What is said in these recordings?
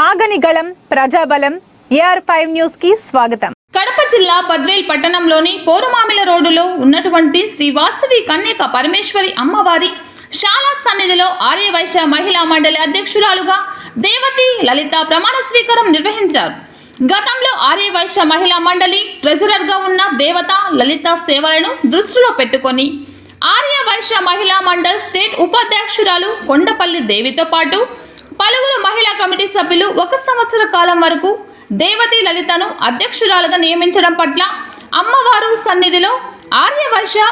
ఆగని గళం ప్రజాబలం AR five న్యూస్కి స్వాగతం. కడప జిల్లా బద్వేల్ పట్టణంలోని పోరుమామిల రోడ్డులో ఉన్నటువంటి శ్రీ వాసవి కన్యక పరమేశ్వరి అమ్మవారి శాలా సన్నిధిలో ఆర్యవైశ్య మహిళా మండలి అధ్యక్షురాలుగా దేవతి లలిత ప్రమాణ స్వీకారం నిర్వహించారు. గతంలో ఆర్యవైశ్య మహిళా మండలి ట్రెజరర్గా ఉన్న దేవత లలిత సేవలను దృష్టిలో పెట్టుకొని ఆర్యవైశ్య మహిళా మండల్ స్టేట్ ఉపాధ్యక్షురాలు కొండపల్లి దేవితో పాటు పలువురు మహిళా కమిటీ సభ్యులు ఒక సంవత్సర కాలం వరకు దేవతి లలితను అధ్యక్షురాలుగా నియమించడం పట్ల అమ్మవారు సన్నిధిలో ఆర్యవైశ్య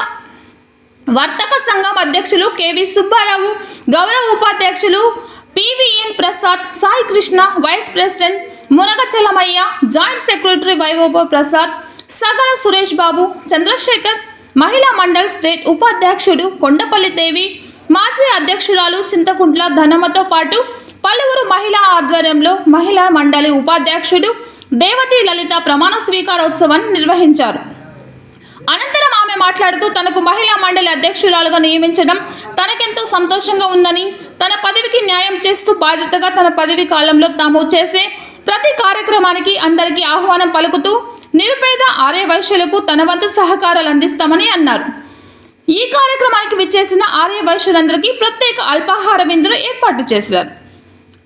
వర్తక సంఘం అధ్యక్షులు కెవి సుబ్బారావు గౌరవ ఉపాధ్యక్షులు P V N Prasad Sai Krishna vice president Munagachalamaiah joint secretary Vaibhava Prasad Sagala Suresh Babu Chandrasekhar Mahila Mandal state ఉపాధ్యక్షుడు కొండపల్లి దేవి మాజీ అధ్యక్షురాలు చింతకుంట్ల ధనమతో పాటు పలువురు మహిళా ఆధ్వర్యంలో మహిళా మండలి ఉపాధ్యక్షుడు దేవతి లలిత ప్రమాణ స్వీకారోత్సవాన్ని నిర్వహించారు. అనంతరం ఆమె మాట్లాడుతూ తనకు మహిళా మండలి అధ్యక్షురాలుగా నియమించడం తనకెంతో సంతోషంగా ఉందని తన పదవికి న్యాయం చేస్తూ బాధ్యతగా తన పదవి కాలంలో తాము చేసే ప్రతి కార్యక్రమానికి అందరికీ ఆహ్వానం పలుకుతూ నిరుపేద ఆర్య వైశ్యులకు తన వంతు సహకారాలు అందిస్తామని అన్నారు. ఈ కార్యక్రమానికి విచ్చేసిన ఆర్య వైశ్యులందరికీ ప్రత్యేక అల్పాహార విందులు ఏర్పాటు చేశారు.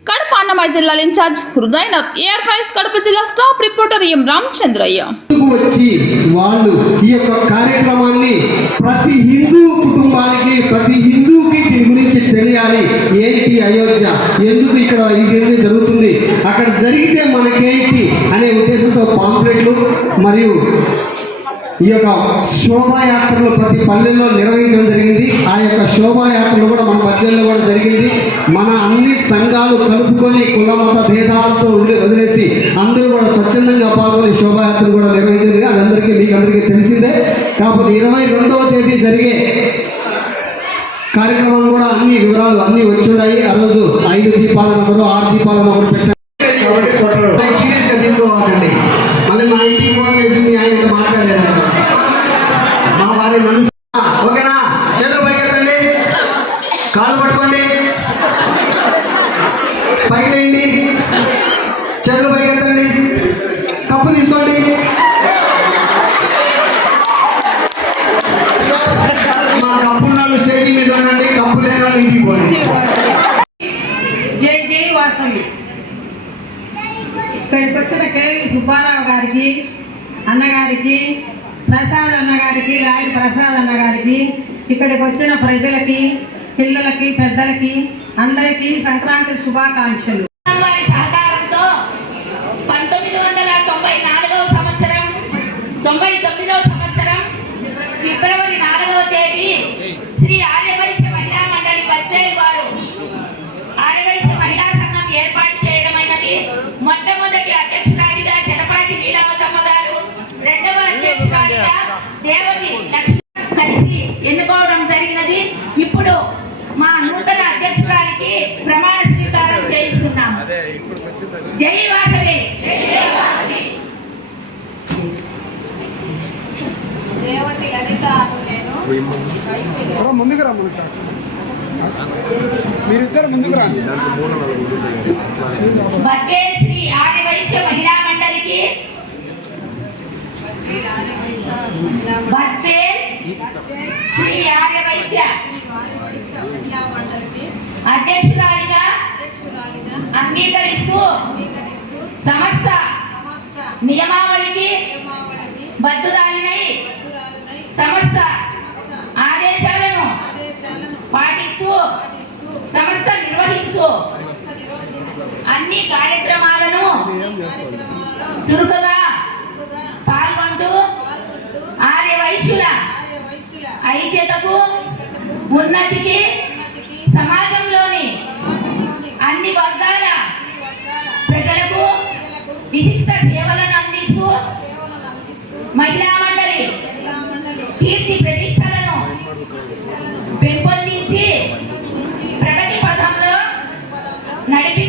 కడప అన్నమయ్య జిల్లా in-charge Hridayanath AR fives Kadapa జిల్లా స్టాఫ్ రిపోర్టర్ ఎం రామచంద్రయ్య. వచ్చి వాళ్ళు ఈ యొక్క కార్యక్రమాన్ని ప్రతి హిందూ కుటుంబానికి ప్రతి హిందూకి దీని గురించి తెలియాలి. ఏంటి అయోధ్య? ఎందుకు ఇక్కడ ఇది జరుగుతుంది? అక్కడ జరిగితే మనకేంటి అనే ఉద్దేశంతో పాంప్లెట్లు మరియు ఈ యొక్క శోభాయాత్రలు ప్రతి పల్లెల్లో నిర్వహించడం జరిగింది. ఆ యొక్క శోభాయాత్రలు కూడా మన మధ్యలో కూడా జరిగింది. మన అన్ని సంఘాలు కలుపుకొని కుల మత భేదాలతో వదిలే- వదిలేసి అందరూ కూడా స్వచ్ఛందంగా పాల్గొని శోభాయాత్రలు కూడా నిర్వహించడం జరిగింది. అది అందరికీ మీకు అందరికీ తెలిసిందే. కాకపోతే ఇరవై రెండవ తేదీ జరిగే కార్యక్రమం కూడా అన్ని వివరాలు అన్ని వచ్చి ఉన్నాయి. ఆ రోజు ఐదు దీపాలను ఒకరు ఆరు దీపాలను ఒకరు పెట్టారు. తీసుకోవాలండి మళ్ళీ మా ఇంటికి ఫోన్ చేసి మీ ఆయన మాట్లాడారు మా వారి నన్ను ఆ, ఓకేనా చేతులు పైకి ఎత్తండి కాళ్ళు పట్టుకోండి పైకి లేండి చేతులు కప్పు తీసుకోండి. మా కప్పు ఉన్న వాళ్ళు స్టేజీ మీద ఉండండి కప్పు లేని వాళ్ళు ఇంటికి పోండి. జై జై వాసవి. ఇక్కడికి వచ్చిన కేవి సుబ్బారావు గారికి అన్నగారికి ప్రసాద్ అన్నగారికి రాయల ప్రసాద్ అన్నగారికి ఇక్కడికి వచ్చిన ప్రజలకి పిల్లలకి పెద్దలకి అందరికీ సంక్రాంతి శుభాకాంక్షలు. వారి సహకారంతో పంతొమ్మిది వందల తొంభై నాలుగవ సంవత్సరం తొంభై తొమ్మిదవ సంవత్సరం ఫిబ్రవరి నాలుగవ తేదీ శ్రీ ఆర్యవైశ్య మహిళా మండలి బద్వేల్ వారు ఆర్యవైశ్య మహిళా సంఘం ఏర్పాటు చేయడమైనది. మొట్టమొదటి అధ్యక్షురాలిగా చెరపాటి లీలావతమ్మ గారు రెండవ అధ్యక్షురాలిగా దేవ లక్ష్మి కలిసి ఎన్నుకోవడం జరిగినది ఇప్పుడు మా నూతన అధ్యక్షురాలికి ప్రమాణ స్వీకారం చేయిస్తున్నాం జై వాసవి దేవతి లలిత నేను బ్రో, ముందుకు రా ముందుకు రా. మీరిద్దరు ముందుకు రండి శ్రీ మహిళా మండలికి. ఆర్యవైశ్య అధ్యక్షురాలిగా అంగీకరిస్తూ సమస్త నియమావళికి బద్దురాలనై సమస్త ఆదేశాలను పాటిస్తూ సంస్థ నిర్వహించు. అన్ని కార్యక్రమాలను చురుకుగా పాల్గొంటూ ఆర్య వైశ్యుల ఆర్య వైశ్యుల ఐక్యతకు ఉన్నతికి సమాజంలోని అన్ని వర్గాల ప్రజలకు విశిష్ట సేవలను అందిస్తూ మహిళా మండలి కీర్తి నడిపించడానికి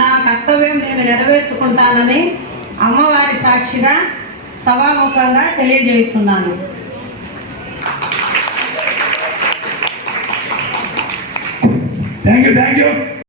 నా కర్తవ్యం నేను నెరవేర్చుకుంటానని అమ్మవారి సాక్షిగా సభాముఖంగా తెలియజేస్తున్నాను. Thank you thank you